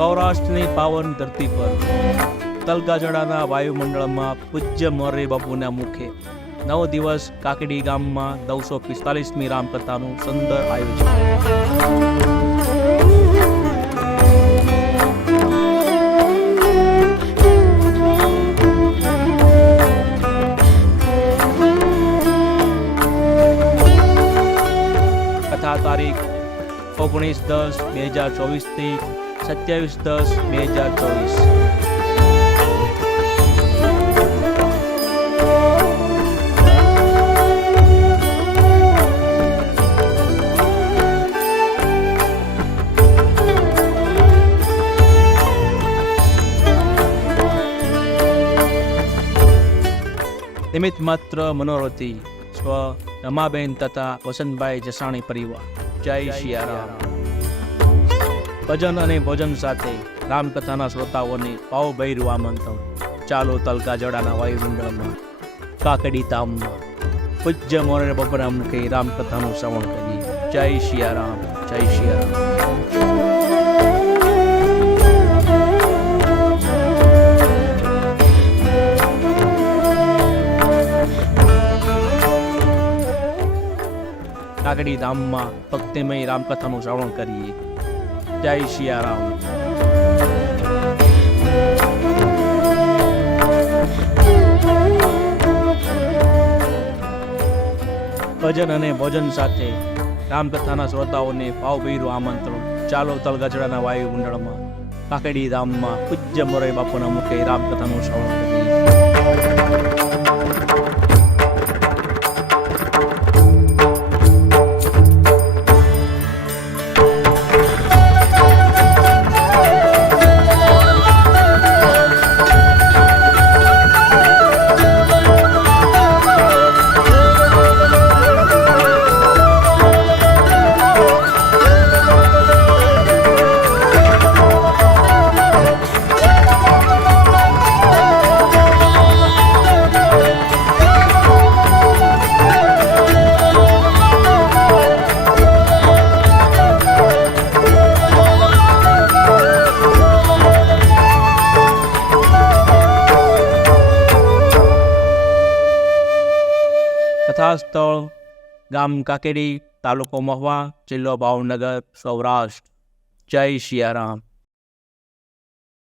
સૌરાષ્ટ્રની પાવન ધરતી પર તલગાજડાના વાયુમંડળમાં પૂજ્ય મોરારી બાપુના મુખે 9 દિવસ કાકડી ગામમાં 945મી રામકથાનું સુંદર આયોજન. કથા તારીખ 19/10/2024 થી 27/10/2024. નિમિત્ત માત્ર મનોરથી સ્વ રમાબેન તથા વસંતભાઈ જસાણી પરિવાર. જય સિયારામ. ભજન અને ભોજન સાથે રામકથાના શ્રોતાઓને ભાવભર્યું આમંત્રણ. ચાલો તલગાજડાના વાયુમંડળમાં કાકડી ધામમાં પૂજ્ય મોરારી બાપુના મુખે રામકથાનું શ્રવણ કરીએ. જય સિયારામ. જય સિયારામ. કાકડી ધામમાં ભક્તિમય રામકથાનું શ્રવણ કરીએ. જય સિયારામ. ભજન અને ભોજન સાથે રામકથાના શ્રોતાઓને ભાવભર્યું આમંત્રણ. ચાલો તલગાજડાના વાયુમંડળમાં કાકડી ધામમાં પૂજ્ય મોરારી બાપુના મુખે રામકથાનું શ્રવણ કરીએ. કથા સ્થળ ગામ કાકેડી, તાલુકો મહુવા, જિલ્લો ભાવનગર, સૌરાષ્ટ્ર. જય સિયારામ.